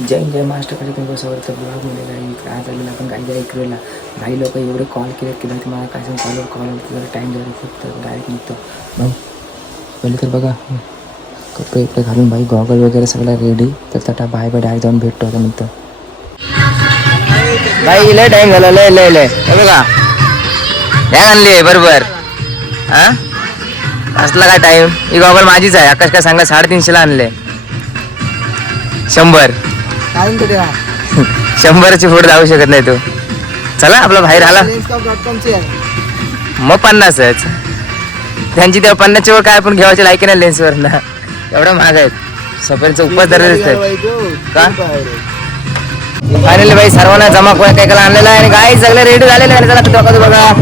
जय महाराष्ट्र कधी तुम्ही बसावरचं ब्लॉगमध्ये गाडी आज आलेला आपण गाडी इकडला भाई लोक एवढे कॉल केलेत की भाई तुम्हाला काय सांग कॉल जरा टाईम झाला खूप तर डायरेक्ट निघतो भाई. पहिले तर बघा कपडे इकडे घालून भाई गॉगल वगैरे सगळं रेडी तर तटा बाय बाय डायरेक्ट जाऊन भेटतो आता नंतर. भाई लय टाइम झाला लय बघा बॅग आणली आहे बरोबर. हा असला काय टाइम ही गॉगल माझीच आहे. आकाश काय सांगला 350 आणले. 100ची पुढे जाऊ शकत नाही तू. चला आपला बाहेर आला मग 50च त्यांची तेव्हा 50च्या वर काय आपण घ्यायचे लायकी नाही लेन्सवर ना एवढा महाग आहेत. सफरचं उपास दर का फायनली भाई सर्वांना जमा काय काय आणलेला आहे आणि गाडी सगळे रेडी झालेले आहे. चला बघा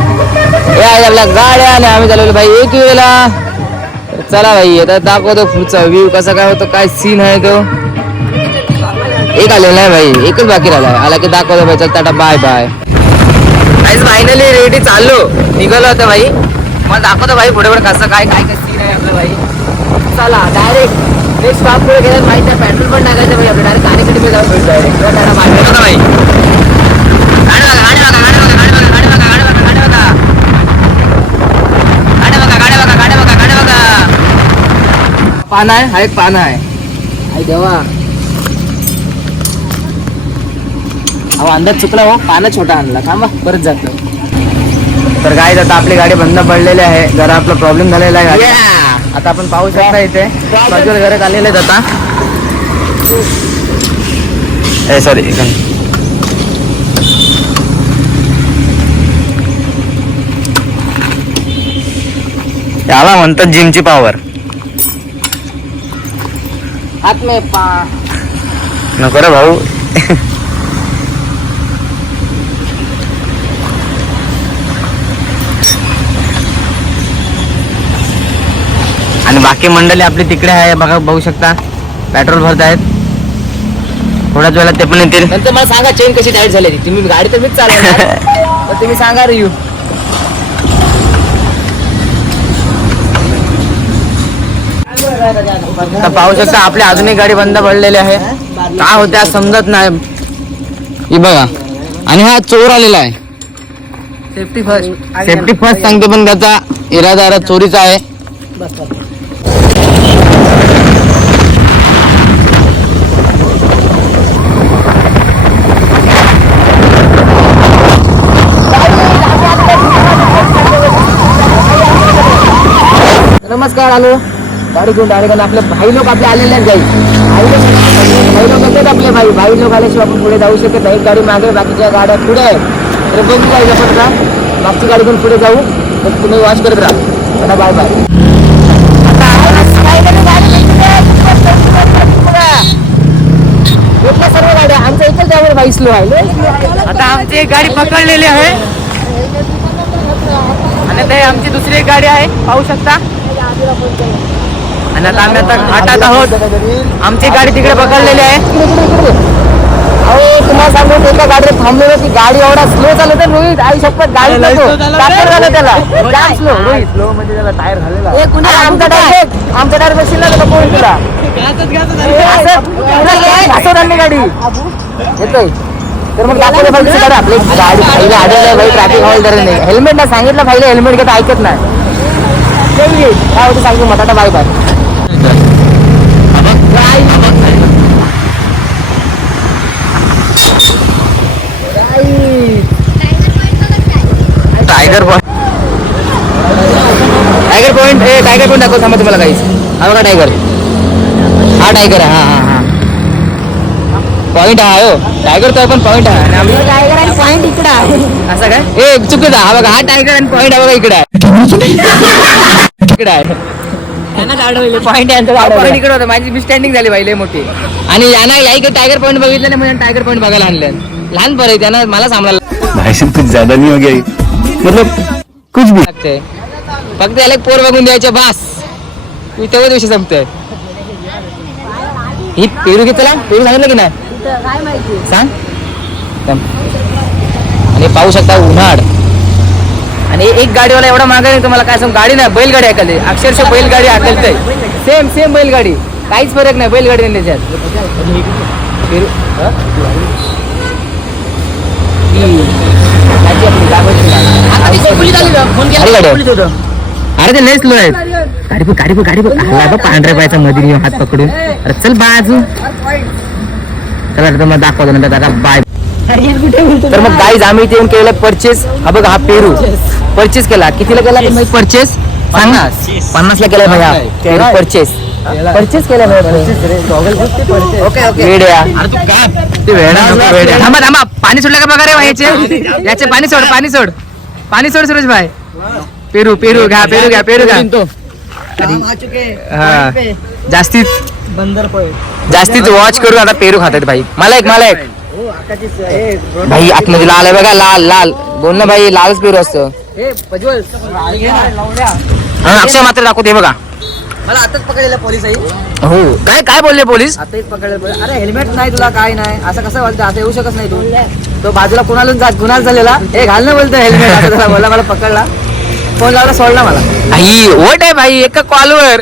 हे आहे आपल्या गाड्या आणि आम्ही चालवलो भाई एक वेळेला. चला भाई आता दाखवतो पुढचा व्ह्यू कसा काय होतो काय सीन आहे तो. एक आलेला नाही भाई एकच बाकी राहिला आला की दाखवतो भाई. चल tata bye bye. Finally ready चाललो निघालो होतं भाई. मला दाखवतो भाई पुढे पुढे कसं काय काय काय सीन आहे आपलं भाई. चला डायरेक्ट नेक्स्ट स्टॉप पुढे गेल्यावर माहिती आहे पेट्रोल पण टाकायचं भाई आपलं डायरेक्ट कानेकडे जाऊन भेटतो डायरेक्ट टाटा बाय बाय भाई. पाना आहे हा एक पाना आहे. आई देवा अहो अंदाज चुकला हो. पाना छोटा आणला का मग परत जातो. तर काय आता आपली गाडी बंद पडलेली आहे. जरा आपला प्रॉब्लेम झालेला आहे. आता आपण पाहू शकता इथे बाजूला घरात आलेले आहेत आता. सॉरी याला म्हणतात जिमची पॉवर. हात में पा नको रे भाऊ. आणि बाकी मंडळी आपली तिकडे आहे बघा बघू शकता पेट्रोल भरत आहेत. थोड्याच वेळात ते पण येतील. नंतर मला सांगा चेन कशी टाईट झाली. तुम्ही गाडी तर मीच चालवणार तर तुम्ही सांगा रिव्ह्यू. तर पाहू शकता आपली अजून एक गाडी बंद पडलेली आहे. काय होते आज समजत नाही. ही बघा आणि हा चोर आलेला आहे. सेफ्टी फर्स्ट सांगतो पण त्याचा इरादा चोरीचा आहे. नमस्कार आलो गाडी घेऊन डायरेक्ट आपले भाई लोक आपले आलेले आहेत. भाई लोक येतात आपले भाई लोक आल्याशिवाय आपण पुढे जाऊ शकत नाही. एक गाडी मागे बाकीच्या गाड्या पुढे आहेत तर बघून जायचं आपण का मागची गाडी घेऊन पुढे जाऊ तर तुम्ही वॉच करत राहा. Bye bye. सर्व गाड्या आमच्या इथे त्यावर भाई स्लो आहे. आता आमची एक गाडी पकडलेली आहे आणि ते आमची दुसरी एक गाडी आहे पाहू शकता. आणि आता आम्ही आता घाटात आहोत. आमची गाडी तिकडे पकडलेली आहे. अहो तुम्हाला सांगू एका गाडीवर थांबलेलो की गाडी एवढा स्लो चालत रोहित आई शपथ गाडी झालं त्याला जाम स्लो. रोहित स्लो म्हणजे त्याला टायर झालेला. आमचा टायर बसला पोहोच तुला गाडी येतोय तर मग दाखवलं पाहिजे सर आपली गाडी पहिले आढळलं भाई. ट्रॅफिक हवालदार नाही हेल्मेट नाही सांगितलं पहिले हेल्मेट घेता ऐकत नाही. काय होतं सांगू मग tata bye bye. Tiger point tiger point दाखव थांबा तुम्हाला काहीच. हा बघा टायगर हा टायगर आहे. हा पॉइंट आहे हो टायगर तो पण पॉइंट आहे आणि टायगर आणि पॉइंट इकडे आहे असं काय हे चुकीचं. हा बघा हा टायगर आणि पॉइंट आहे बघा इकडे आहे इकडे आहे पॉइंट पॉइंट इकडे होतं. माझी मिसस्टँडिंग झाली बाई लय मोठी. आणि यांना या इकडे टायगर पॉइंट बघितलं नाही म्हणजे टायगर पॉइंट बघायला आणलं. लहान बरं त्यांना मला सांभाळायला भाई कुछ ज्यादा नहीं हो गया मतलब कुछ भी लागतंय. फक्त याला एक पोर बघून द्यायचे बास तेव्हा दिवशी संपतंय. ही पेरू घेतला पेरू सांगितलं की नाही सांग. आणि पाहू शकता उन्हाळ आणि एक गाडीवाला एवढा मागा नाही तुम्हाला काय सांग. गाडी नाही बैलगाडी ऐकली अक्षरशः बैलगाडी ऐकलतय. सेम बैलगाडी काहीच फरक नाही बैलगाडी त्याच्यात. पेरू अरे ते लय स्लो आहेत. गाडी पांढऱ्या पायाचा मध्ये हात पकडून. अरे चल बाजू. चला तर मग दाखवतो नंतर दादा बाय. तर मग गाईज आम्ही इथे येऊन केलं परचेस. हा बघा हा पेरू परचेस केला. कितीला केला परचेस? 50 ला केला भैया परचेस. परचेस केला थांबा पाणी सोडलं का बघा रे भाई याचे पाणी सोड सुरेश भाई. पेरू घ्या पेरू घ्या. हा जास्तीत वॉच करून आता पेरू खातात भाई. मला एक भाई आतमध्ये लाल आहे बघा. लाल बोल ना भाई. लालच पेरू असतं. अक्षय मात्र दाखवते बघा. मला आताच पकडलेला पोलीस आहे. हो काय बोलले पोलीस? आताच पकडलेलं. अरे हेल्मेट नाही तुला काय नाही असं कसं बोलतो. असं येऊ शकत नाही तू. तो बाजूला गुन्हा झालेला. हे घाल ना बोलतो हेल्मेट. असं त्याला बोलला. मला पकडला. फोन लावला सोडला मला. आई वट आहे भाई एका कॉलवर.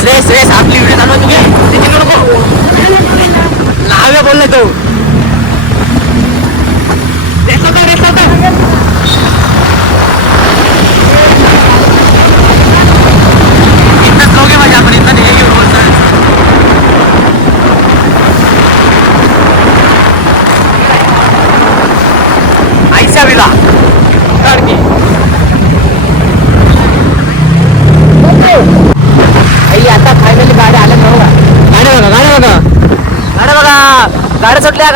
श्रेयस आपली व्हिडिओ चालवा तुम्ही. लाव्या बोलला तो. आता फायनली गाड्या आल्या बघा. गाड्या सुटल्या.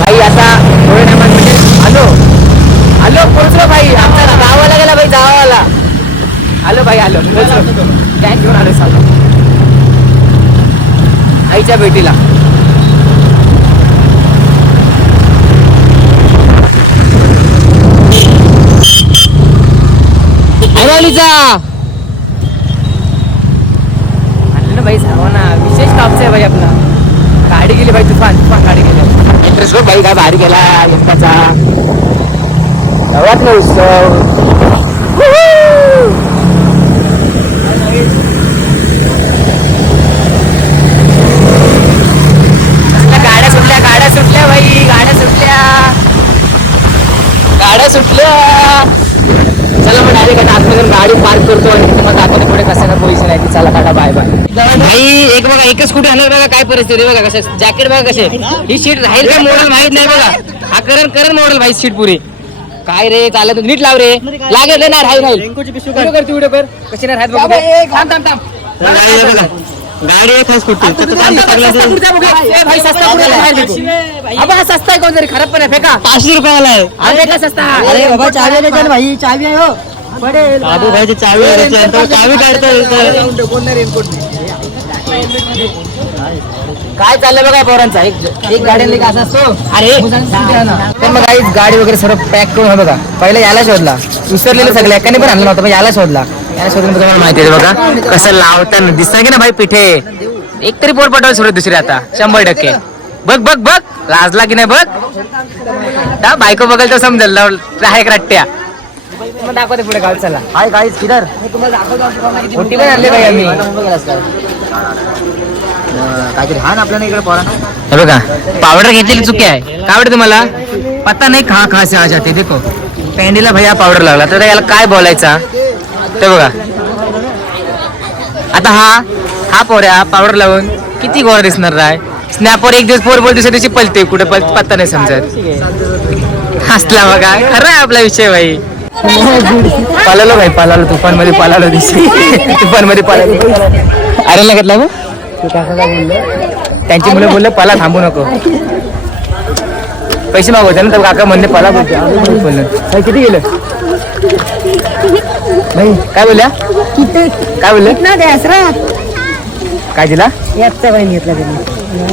भाई आता थोड्या टायमात आलो पोहोचलो भाई. आमचा गावाला गेला भाई. जावाला आलो भाई. टँक घेऊन आलो चाललो आईच्या भेटीला. आणलं ना भाई सर्वांना. विशेष कापस आहे भाई आपला. गाडी गेली भाई. तुफान गाडी गेली. इंटरेस्ट भाई काय भारी गेला एकटाचा. गावातला उत्सव. गाड्या सुटल्या. चला मग डायरेक्ट आतमध्ये गाडी पार्क करतो आणि तुम्हाला दाखवतो पुढे कसं का पोझिशन आहे ती. चला टाटा बाय भाई. एक बघा एकच स्कूटी आणलं बघा. काय परिस्थिती बघा. कसं जॅकेट बघा कसे. ही सीट राहील काय मॉडेल माहित नाही बघा. हा करण मॉडेल भाई सीट पुरी. काय रे चालत नीट लाव रे. लागेल नाही राहील व्हिडिओ कर कशी नाही राहत बघा. थांब गाडी सस्ता आहे. कोण तरी खराब पण आहे. फेका 500 रुपयाला आहे. सस्ता. अरे बाबा चावी आहे भाई. चावी आहे हो. बाबू भाईची चावी काढतो. काय चाललंय बघा पोरांचा. एक गाडी असं असतो. अरे तर मग गाडी वगैरे सर्व पॅक करून बघा. पहिला याला शोधला. विसरलेलं सगळं एकाने पण आणलं नव्हतं. पण याला शोधून तुम्हाला माहिती आहे बघा कसं लावताना दिसतं की ना भाई पिठे. एक तरी पोर पटवायला सुरू दुसरी आता 100%. बघ लाजला की नाही बघ. बायको बघाल तर समजेल आहे रट्ट्या. दाखवते पुढे गाव. चला हाय गाईज किधर मोठी पण आणली भाई आम्ही. काहीतरी हा ना आपल्याला इकडे पोरा. हे बघा पावडर घेतलेली चुकी आहे. काय आवडते तुम्हाला पत्ता नाही. खा से आ जाते. देखो पॅन्डीला भैया पावडर लागला तर याला काय बोलायचा ते बघा. आता हा पोऱ्या पावडर लावून किती गोरा दिसणार राय. स्नॅपवर एक दिवस पोर दुसऱ्या दिवशी पलते. कुठे पत्ता नाही समजत. हसला बघा. खरं आहे आपला विषय भाई. पळालो भाई. तुफान मध्ये पळालो दिवशी. तुफान मध्ये पळालो. अरे लागतला मग त्यांची मुलं बोलले पला थांबू नको. पैसे मागवते ना तर काका म्हणले पला बोलतो. किती गेलं नाही. काय बोलल्या काय बोलले काय दिला.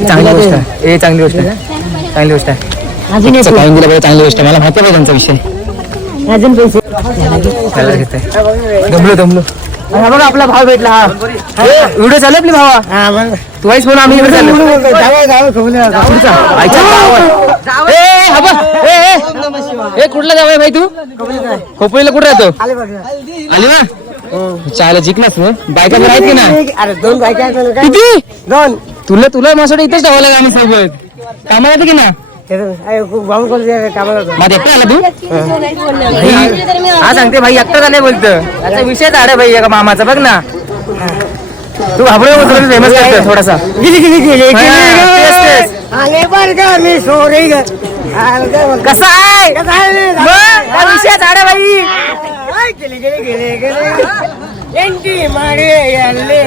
चांगली गोष्ट आहे. चांगली गोष्ट आहे. चांगली गोष्ट आहे. मला माहिती आहे त्यांचा विषय. त्याला घेते दमलो हा बघा आपला भाव भेटला हा व्हिडिओ चालू आपली भावा तू वाईस म्हणून आम्ही इकडे चाललो कुठला जावं भाई तू खोपोलीला कुठे राहतो अलिबाग चायला जिंकलास मग बायका तर आहेत की ना अरे 2 बायका आहेत ना. किती 2 तुला माझ्यासाठी इथेच ठेवायला का आम्ही सोबत कामाला येते की ना भाऊ कामाला होतो. माझ्या एकटा आला तू हा सांगते भाई एकटाच आले बोलतो याचा विषय झाड भाई एका मामाचा बघ ना तू घाबरू फेमस करतो थोडासा आले बर का मी सोरे कसा आहे विषय झाड भाई ಎಂಟಿ ಮಾಡಿ ಅಲ್ಲಿ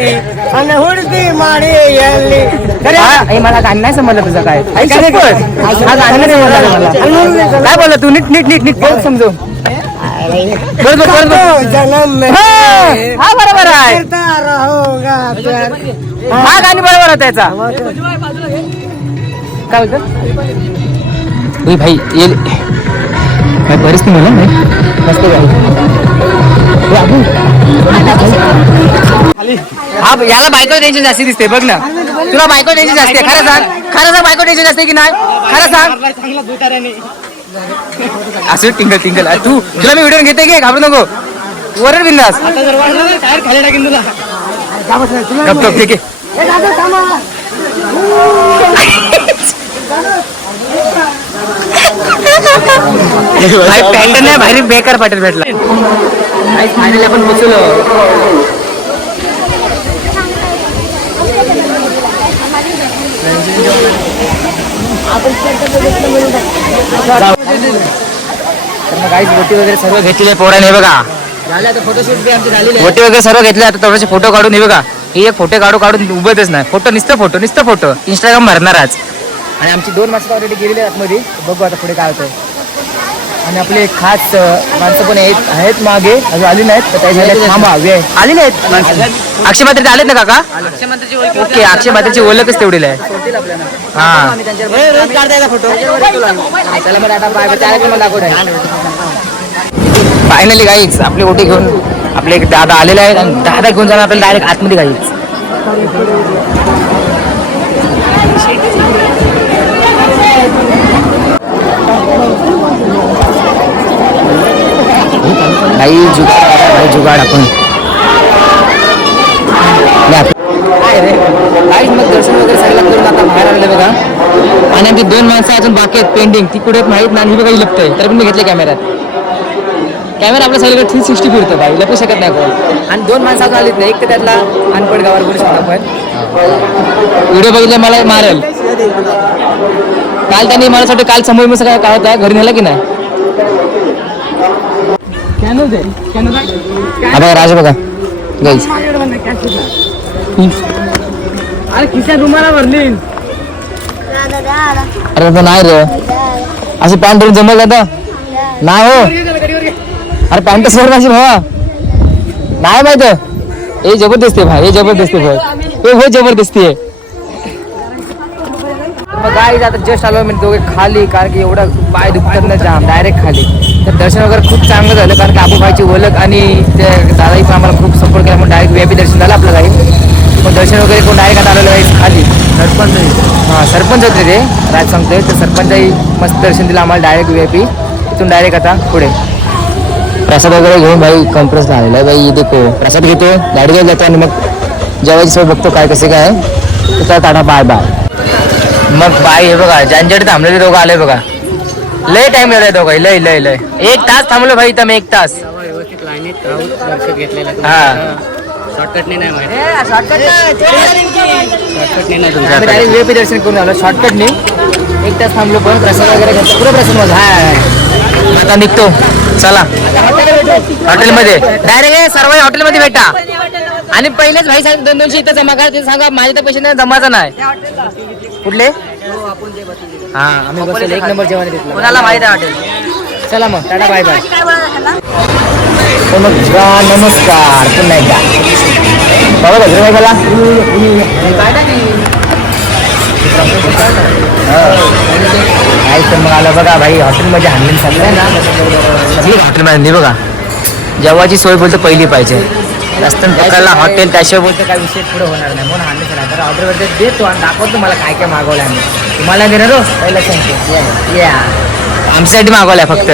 ಅನ್ನ ಹುಡ್ತಿ ಮಾಡಿ ಅಲ್ಲಿ मला गाणं नाही समजलं तुझं काय हा गाणं नाही समजलं मला काय बोलला तू नीट नीट नीट नीट बोल समजू जनम हा बरोबर आहे रहोगा हा गाणी बरोबर आहे त्याचा काय बोलतो भाई ये काय परिस्थिती मला नाही मस्त भाई हा याला बायको टेन्शन जास्ती दिसते बघ ना तुला बायको टेन्शन जास्त आहे खरं सांग बायको टेन्शन जास्त की नाही खरं सांग असं टिंगल टिंगल तू तुला मी व्हिडिओ घेते की घाबरू नको वरड बिंदास गप गप ठीक आहे पॅन्ट नाही भारी बेकार पाटील भेटला फायनली आपण पोचलो काहीच बोटी वगैरे सर्व घेतलेले पोराने बघा फोटोशूट बी आमचे झालेले बोटी वगैरे सर्व घेतले आता थोडेसे फोटो काढून हे बघा ही एक फोटो काढून उभतच नाही फोटो नुसतं फोटो इंस्टाग्राम भरणार आज आणि आमची 2 माणसं ऑलरेडी गेलेली आतमध्ये बघू आता पुढे काय होतं आणि आपले खास माणसं पण आहेत मागे अजून आली नाहीत तर त्याच्या थांबा आली नाहीत अक्षय मात्रेचे आलेत ना काका ओके अक्षय मात्रेची ओळखच तेवढी आहे हा फायनली गाईच आपली ओटी घेऊन आपले एक दादा आलेले आहेत आणि दादा घेऊन जाणार आपल्याला डायरेक्ट आतमध्ये गाईच भाई जुगाड आपण मग दर्शन वगैरे सगळं करून आता बाहेर आले बघा आणि आमची 2 माणसं अजून बाकी आहेत पेंडिंग ती कुठे माहीत नाही बघा लपतंय तर पण मी घेतले कॅमेरा आपल्या सगळीकडे 360 फिरतो भाई लपू शकत नाही कोण आणि 2 माणसं अजून आलीच नाही एक तर त्यातला अनपड गावावर बोलू शकतो आपण व्हिडिओ बघितला मला मारेल काल त्यांनी माझ्यासाठी काल समोर मी सगळं काय होता घरी नेला की नाही राज बघा गाईस अरे खिशात रुमाला भरली अरे नाही रे अशी पॅन्ट धरून जमल आता नाही हो अरे पॅन्ट सोड माझी भावा नाही माहित हे जबरदस्ती भाई हे जबरदस्ती भाई हो जबरदस्ती आहे गाईज आता जस्ट आलो मी दोघे खाली कारण की एवढं पाय दुखतात ना जाम डायरेक्ट खाली तर दर्शन वगैरे खूप चांगलं झालं कारण की आबूबाईची ओळख आणि ते दादाही पण आम्हाला खूप सपोर्ट केला म्हणून डायरेक्ट VIP दर्शन झालं आपलं काही पण दर्शन वगैरे कोण डायरेक्ट आता आलेलं आहे खाली सरपंच सरपंच होते ते राज सांगतोय तर सरपंचही मस्त दर्शन दिलं आम्हाला डायरेक्ट VIP तिथून डायरेक्ट आता पुढे प्रसाद वगैरे घेऊन भाई कॉम्प्रेसला आलेला आहे भाई देखो प्रसाद घेतो गाडी घेऊन जातो आणि मग जेवायची सोय बघतो काय कसे काय तर टाटा बाय बाय मग बाय हे बघा ज्यांच्याकडे थांबलेले दोघं आले बघा लय टाइम लागला दोघं लय 1 तास थांबलो भाई इथं 1 तास हा शॉर्टकट नाही माहिती VIP दर्शन करून आलो शॉर्टकटने 1 तास थांबलो पण प्रसाद वगैरे घेतला पुढे प्रसाद माझा हा आता निघतो चला हॉटेलमध्ये डायरेक्ट सर्व हॉटेलमध्ये भेटा आणि पहिलेच भाई सांग 200 इथं जमा करा ते सांगा माझे तर पैसे नाही जमाचा नाही कुठले हा आम्ही बसलो 1 नंबर जेवण घेतलं कोणाला माहित आहे हॉटेल चला मग टाटा बाय बाय नमस्कार पुन्हा एकदा बाबा गजरे नाही गेला काय तर मग आलं बघा भाई हॉटेलमध्ये हँडलिंग चाललंय ना सगळी हॉटेलमध्ये बघा जेवायची सोय बोलतो पहिली पाहिजे. रस्त्यात पकडला हॉटेल त्याशिवाय बोलतो काय विषय पुढे होणार नाही. म्हणून आणले चला तर ऑर्डरवरती देतो आणि दाखवतो मला काय काय मागवलं आम्ही. तुम्हाला देणार हो पहिला सांगतो या आमच्यासाठी मागवलाय फक्त.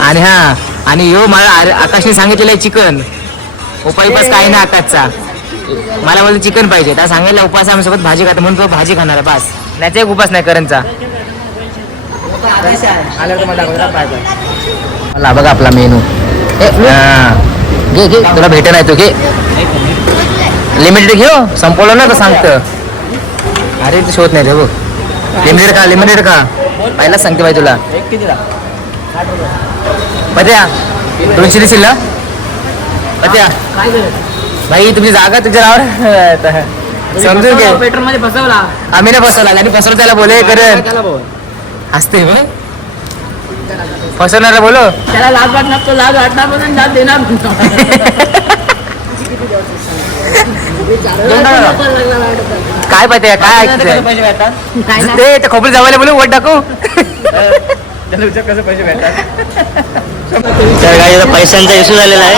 आणि हा आणि हो मला आकाशने सांगितलेलं आहे चिकन उपास काही नाही आकाशचा. मला बोलतो चिकन पाहिजे त्या सांगितलं उपास आमच्यासोबत भाजी खाता म्हणून तो भाजी खाणार आहे बस. त्याचा एक उपास नाही करणचा. मला बघा आपला मेनू घे घे तुला भेट नाही तो घे लिमिटेड घेऊ संपवलं ना तर सांगतं. अरे तू शोध नाही रे बघ लिमिटेड का पहिलाच सांगते बाई तुला. पत्या 200 देशील ना पत्या भाई तुमची जागा तुझ्या नावावर समजून घे. पेट्रोल मध्ये फसवला आम्ही नाही फसवला आणि फसवलं त्याला बोले करत हसते फसवणारा बोलो त्याला लाज वाटणार तो लाज वाटणार पण जात देणार काय पाहिजे काय ऐकतंय ते खोबरी जावायला बोलू वोट टाकू. तर काही पैशांचा इश्यू झालेला आहे.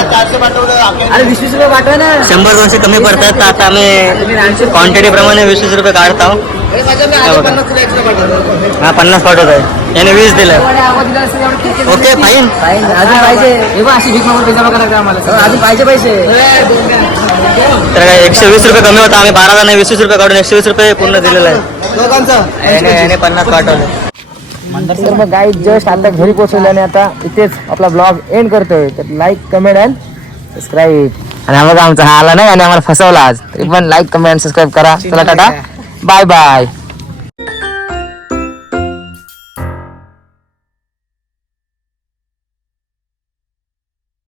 अरे 20 रुपये पाठवा ना. 100-200 कमी पडतात तर आता आम्ही क्वांटिटी प्रमाणे 20 रुपये काढत आहोत. हा 50 पाठवत आहे याने 20 दिलं. Okay fine. अजून पाहिजे अशी भीक मागून पैसा बघा आम्हाला अजून पाहिजे पैसे. तर काय 120 रुपये कमी होता आम्ही 12 जण 20 रुपये काढून 120 रुपये पूर्ण दिलेलं आहे. याने 50 पाठवले. तर मग गाईज जस्ट आता घरी पोहोचवलं आणि आता इथेच आपला ब्लॉग एंड करतोय. तर लाईक कमेंट अँड सबस्क्राईब. आणि आम्हाला आमचा हा आला नाही आणि आम्हाला फसवला आज तरी पण लाईक कमेंट सबस्क्राईब करा. चला टाटा बाय बाय.